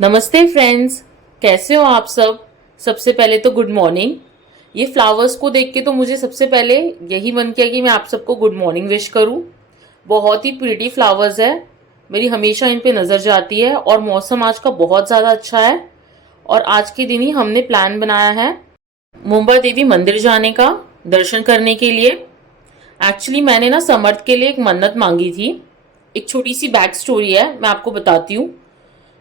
नमस्ते फ्रेंड्स, कैसे हो आप सब। सबसे पहले तो गुड मॉर्निंग। ये फ्लावर्स को देख के तो मुझे सबसे पहले यही मन किया कि मैं आप सबको गुड मॉर्निंग विश करूं। बहुत ही प्रीटी फ्लावर्स है, मेरी हमेशा इन पे नज़र जाती है। और मौसम आज का बहुत ज़्यादा अच्छा है और आज के दिन ही हमने प्लान बनाया है मुंबा देवी मंदिर जाने का, दर्शन करने के लिए। एक्चुअली मैंने ना समर्थ के लिए एक मन्नत मांगी थी। एक छोटी सी बैक स्टोरी है, मैं आपको बताती हूँ।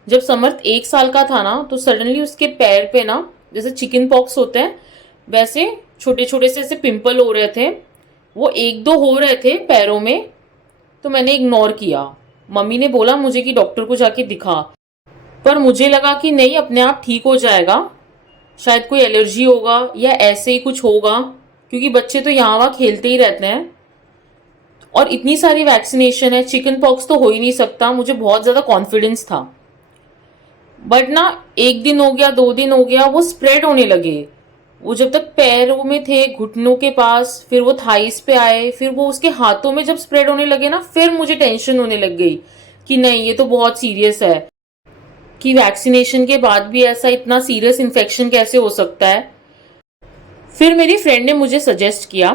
जब समर्थ 1 साल का था ना, तो सडनली उसके पैर पे ना, जैसे चिकन पॉक्स होते हैं वैसे छोटे छोटे से ऐसे पिंपल हो रहे थे। वो एक दो हो रहे थे पैरों में, तो मैंने इग्नोर किया। मम्मी ने बोला मुझे कि डॉक्टर को जाके दिखा, पर मुझे लगा कि नहीं, अपने आप ठीक हो जाएगा। शायद कोई एलर्जी होगा या ऐसे ही कुछ होगा, क्योंकि बच्चे तो यहाँ वहाँ खेलते ही रहते हैं। और इतनी सारी वैक्सीनेशन है, चिकन पॉक्स तो हो ही नहीं सकता, मुझे बहुत ज़्यादा कॉन्फिडेंस था। बट ना, एक दिन हो गया, 2 दिन हो गया, वो स्प्रेड होने लगे। वो जब तक पैरों में थे, घुटनों के पास, फिर वो थाइस पे आए, फिर वो उसके हाथों में जब स्प्रेड होने लगे ना, फिर मुझे टेंशन होने लग गई कि नहीं, ये तो बहुत सीरियस है। कि वैक्सीनेशन के बाद भी ऐसा इतना सीरियस इन्फेक्शन कैसे हो सकता है। फिर मेरी फ्रेंड ने मुझे सजेस्ट किया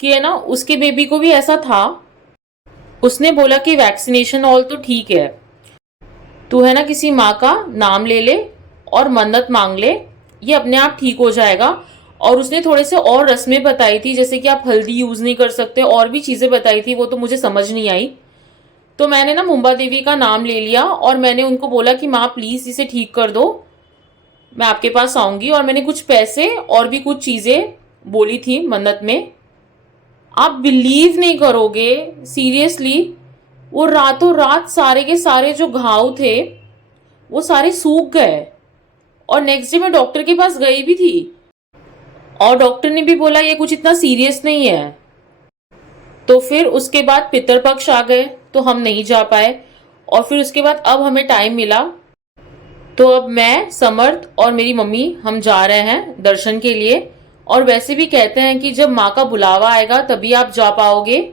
कि है ना, उसके बेबी को भी ऐसा था। उसने बोला कि वैक्सीनेशन ऑल तो ठीक है, तू है ना किसी माँ का नाम ले ले और मन्नत मांग ले, ये अपने आप ठीक हो जाएगा। और उसने थोड़े से और रस्में बताई थी, जैसे कि आप हल्दी यूज़ नहीं कर सकते, और भी चीज़ें बताई थी, वो तो मुझे समझ नहीं आई। तो मैंने ना मुंबा देवी का नाम ले लिया और मैंने उनको बोला कि माँ प्लीज़ इसे ठीक कर दो, मैं आपके पास आऊँगी। और मैंने कुछ पैसे और भी कुछ चीज़ें बोली थी मन्नत में। आप बिलीव नहीं करोगे, सीरियसली वो रातों रात सारे के सारे जो घाव थे वो सारे सूख गए। और नेक्स्ट डे मैं डॉक्टर के पास गई भी थी, और डॉक्टर ने भी बोला ये कुछ इतना सीरियस नहीं है। तो फिर उसके बाद पितरपक्ष आ गए, तो हम नहीं जा पाए। और फिर उसके बाद अब हमें टाइम मिला, तो अब मैं, समर्थ और मेरी मम्मी हम जा रहे हैं दर्शन के लिए। और वैसे भी कहते हैं कि जब माँ का बुलावा आएगा तभी आप जा पाओगे।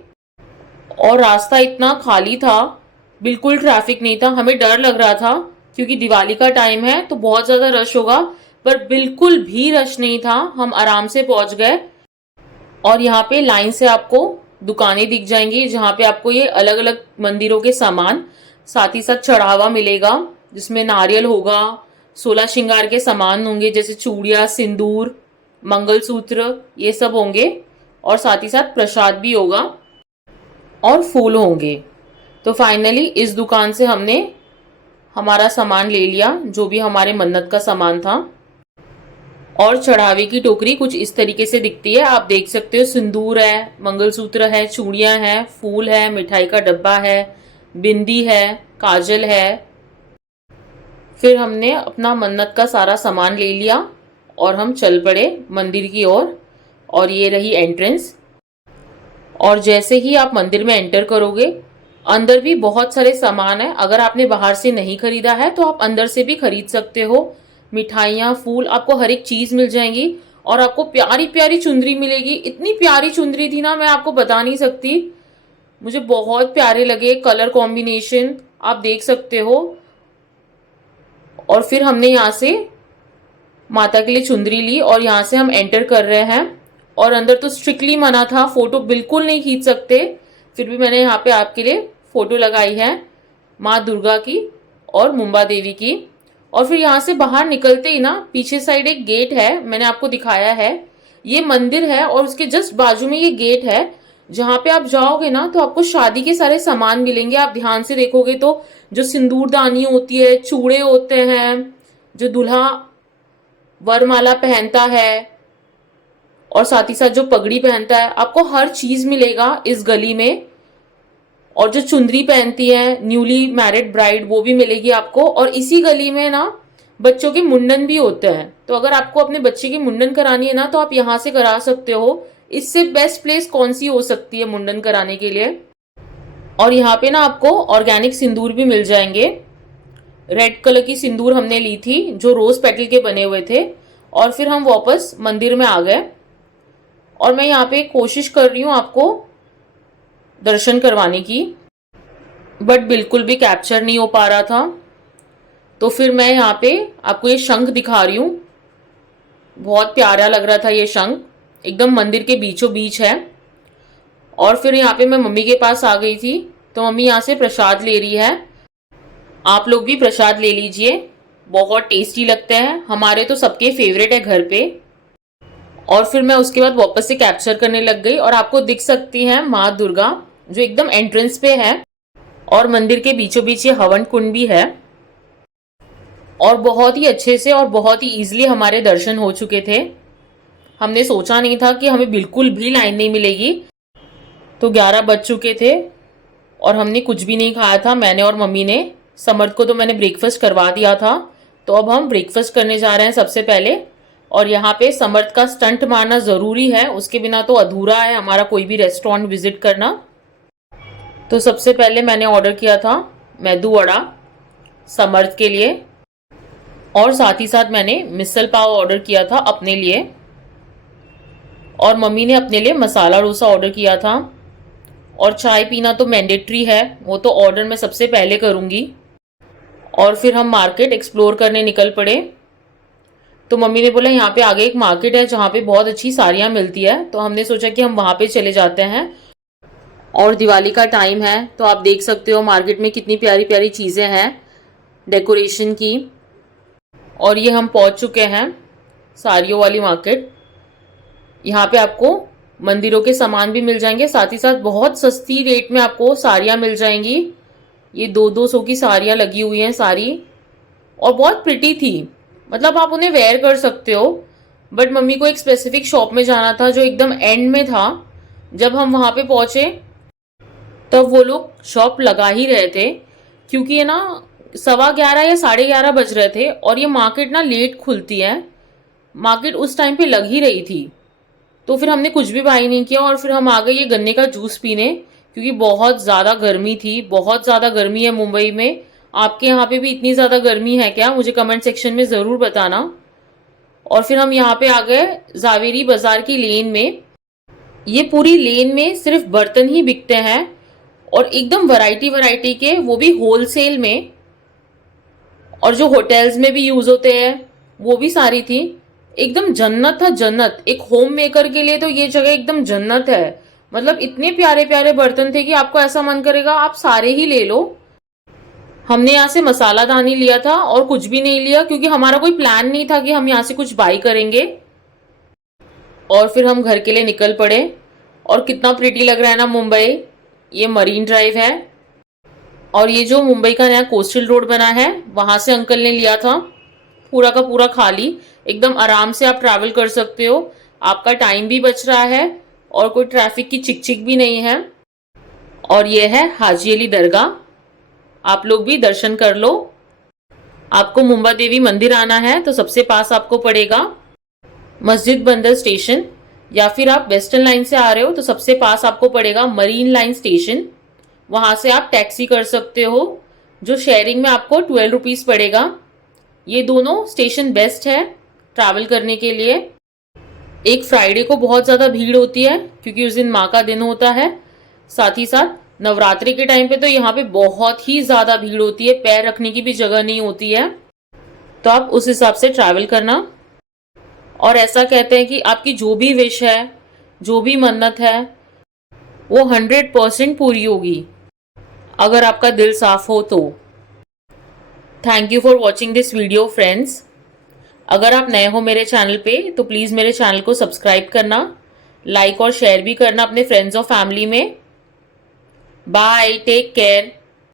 और रास्ता इतना खाली था, बिल्कुल ट्रैफिक नहीं था। हमें डर लग रहा था क्योंकि दिवाली का टाइम है तो बहुत ज़्यादा रश होगा, पर बिल्कुल भी रश नहीं था, हम आराम से पहुंच गए। और यहाँ पे लाइन से आपको दुकानें दिख जाएंगी जहाँ पे आपको ये अलग अलग मंदिरों के सामान, साथ ही साथ चढ़ावा मिलेगा जिसमें नारियल होगा, 16 श्रृंगार के सामान होंगे, जैसे चूड़िया, सिंदूर, मंगलसूत्र, ये सब होंगे। और साथ ही साथ प्रसाद भी होगा और फूल होंगे। तो फाइनली इस दुकान से हमने हमारा सामान ले लिया, जो भी हमारे मन्नत का सामान था। और चढ़ावे की टोकरी कुछ इस तरीके से दिखती है, आप देख सकते हो। सिंदूर है, मंगलसूत्र है, चूड़ियाँ हैं, फूल है, मिठाई का डब्बा है, बिंदी है, काजल है। फिर हमने अपना मन्नत का सारा सामान ले लिया और हम चल पड़े मंदिर की ओर। और ये रही एंट्रेंस। और जैसे ही आप मंदिर में एंटर करोगे, अंदर भी बहुत सारे सामान है। अगर आपने बाहर से नहीं खरीदा है तो आप अंदर से भी खरीद सकते हो। मिठाइयाँ, फूल, आपको हर एक चीज़ मिल जाएंगी। और आपको प्यारी प्यारी चुंदरी मिलेगी। इतनी प्यारी चुंदरी थी ना, मैं आपको बता नहीं सकती। मुझे बहुत प्यारे लगे, कलर कॉम्बिनेशन आप देख सकते हो। और फिर हमने यहाँ से माता के लिए चुंदरी ली और यहाँ से हम एंटर कर रहे हैं। और अंदर तो स्ट्रिक्टली मना था, फोटो बिल्कुल नहीं खींच सकते। फिर भी मैंने यहाँ पे आपके लिए फोटो लगाई है माँ दुर्गा की और मुंबा देवी की। और फिर यहाँ से बाहर निकलते ही ना, पीछे साइड एक गेट है, मैंने आपको दिखाया है। ये मंदिर है और उसके जस्ट बाजू में ये गेट है। जहाँ पे आप जाओगे ना, तो आपको शादी के सारे सामान मिलेंगे। आप ध्यान से देखोगे तो जो सिंदूरदानी होती है, चूड़े होते हैं, जो दूल्हा वरमाला पहनता है, और साथ ही साथ जो पगड़ी पहनता है, आपको हर चीज मिलेगा इस गली में। और जो चुंदरी पहनती है न्यूली मैरिड ब्राइड, वो भी मिलेगी आपको। और इसी गली में ना बच्चों के मुंडन भी होते हैं, तो अगर आपको अपने बच्चे की मुंडन करानी है ना, तो आप यहाँ से करा सकते हो। इससे बेस्ट प्लेस कौन सी हो सकती है मुंडन कराने के लिए। और यहाँ पे ना आपको ऑर्गेनिक सिंदूर भी मिल जाएंगे। रेड कलर की सिंदूर हमने ली थी जो रोज पेटल के बने हुए थे। और फिर हम वापस मंदिर में आ गए। और मैं यहाँ पे कोशिश कर रही हूँ आपको दर्शन करवाने की, बट बिल्कुल भी कैप्चर नहीं हो पा रहा था। तो फिर मैं यहाँ पे आपको ये शंख दिखा रही हूँ। बहुत प्यारा लग रहा था ये शंख, एकदम मंदिर के बीचों बीच है। और फिर यहाँ पे मैं मम्मी के पास आ गई थी, तो मम्मी यहाँ से प्रसाद ले रही है। आप लोग भी प्रसाद ले लीजिए, बहुत टेस्टी लगते हैं, हमारे तो सबके फेवरेट है घर पे। और फिर मैं उसके बाद वापस से कैप्चर करने लग गई, और आपको दिख सकती हैं माँ दुर्गा जो एकदम एंट्रेंस पे है, और मंदिर के बीचों बीच ये हवन कुंड भी है। और बहुत ही अच्छे से और बहुत ही ईजिली हमारे दर्शन हो चुके थे। हमने सोचा नहीं था कि हमें बिल्कुल भी लाइन नहीं मिलेगी। तो 11 बज चुके थे और हमने कुछ भी नहीं खाया था, मैंने और मम्मी ने। समर्थ को तो मैंने ब्रेकफास्ट करवा दिया था, तो अब हम ब्रेकफास्ट करने जा रहे हैं सबसे पहले। और यहाँ पे समर्थ का स्टंट मारना ज़रूरी है, उसके बिना तो अधूरा है हमारा कोई भी रेस्टोरेंट विजिट करना। तो सबसे पहले मैंने ऑर्डर किया था मेदू वड़ा समर्थ के लिए, और साथ ही साथ मैंने मिसल पाव ऑर्डर किया था अपने लिए, और मम्मी ने अपने लिए मसाला डोसा ऑर्डर किया था। और चाय पीना तो मैंडेटरी है, वो तो ऑर्डर मैं सबसे पहले करूँगी। और फिर हम मार्केट एक्सप्लोर करने निकल पड़े। तो मम्मी ने बोला यहाँ पे आगे एक मार्केट है जहाँ पे बहुत अच्छी साड़ियाँ मिलती है, तो हमने सोचा कि हम वहाँ पे चले जाते हैं। और दिवाली का टाइम है, तो आप देख सकते हो मार्केट में कितनी प्यारी प्यारी चीज़ें हैं डेकोरेशन की। और ये हम पहुँच चुके हैं साड़ियों वाली मार्केट। यहाँ पे आपको मंदिरों के सामान भी मिल जाएंगे, साथ ही साथ बहुत सस्ती रेट में आपको साड़ियाँ मिल जाएंगी। ये 200 की साड़ियाँ लगी हुई हैं सारी, और बहुत प्रिटी थी, मतलब आप उन्हें वेयर कर सकते हो। बट मम्मी को एक स्पेसिफिक शॉप में जाना था जो एकदम एंड में था। जब हम वहाँ पे पहुँचे तब वो लोग शॉप लगा ही रहे थे, क्योंकि ये ना 11:15 या 11:30 बज रहे थे, और ये मार्केट ना लेट खुलती है। मार्केट उस टाइम पे लग ही रही थी, तो फिर हमने कुछ भी बाई नहीं किया। और फिर हम आ गए ये गन्ने का जूस पीने, क्योंकि बहुत ज़्यादा गर्मी थी। बहुत ज़्यादा गर्मी है मुंबई में। आपके यहाँ पे भी इतनी ज़्यादा गर्मी है क्या? मुझे कमेंट सेक्शन में ज़रूर बताना। और फिर हम यहाँ पे आ गए जावेरी बाज़ार की लेन में। ये पूरी लेन में सिर्फ बर्तन ही बिकते हैं, और एकदम वैरायटी वैरायटी के, वो भी होलसेल में। और जो होटल्स में भी यूज़ होते हैं वो भी सारी थी। एकदम जन्नत था, जन्नत। एक होम मेकर के लिए तो ये जगह एकदम जन्नत है। मतलब इतने प्यारे प्यारे बर्तन थे कि आपको ऐसा मन करेगा आप सारे ही ले लो। हमने यहाँ से मसाला दानी लिया था और कुछ भी नहीं लिया, क्योंकि हमारा कोई प्लान नहीं था कि हम यहाँ से कुछ बाई करेंगे। और फिर हम घर के लिए निकल पड़े। और कितना प्रिटी लग रहा है ना मुंबई। ये मरीन ड्राइव है, और ये जो मुंबई का नया कोस्टल रोड बना है वहाँ से अंकल ने लिया था, पूरा का पूरा खाली। एकदम आराम से आप ट्रैवल कर सकते हो, आपका टाइम भी बच रहा है, और कोई ट्रैफिक की चिक चिक भी नहीं है। और ये है हाजी अली दरगाह, आप लोग भी दर्शन कर लो। आपको मुंबा देवी मंदिर आना है तो सबसे पास आपको पड़ेगा मस्जिद बंदर स्टेशन, या फिर आप वेस्टर्न लाइन से आ रहे हो तो सबसे पास आपको पड़ेगा मरीन लाइन स्टेशन। वहाँ से आप टैक्सी कर सकते हो, जो शेयरिंग में आपको 12 रुपीज़ पड़ेगा। ये दोनों स्टेशन बेस्ट है ट्रैवल करने के लिए। एक फ्राइडे को बहुत ज़्यादा भीड़ होती है, क्योंकि उस दिन माँ का दिन होता है। साथ ही साथ नवरात्रि के टाइम पे तो यहाँ पे बहुत ही ज़्यादा भीड़ होती है, पैर रखने की भी जगह नहीं होती है। तो आप उस हिसाब से ट्रैवल करना। और ऐसा कहते हैं कि आपकी जो भी विश है, जो भी मन्नत है, वो 100% पूरी होगी, अगर आपका दिल साफ हो तो। Thank you for watching this video friends. अगर आप नए हो मेरे चैनल पे तो प्लीज़ मेरे चैनल को सब्सक्राइब करना, लाइक और शेयर भी करना अपने फ्रेंड्स और फैमिली में। Bye, take care.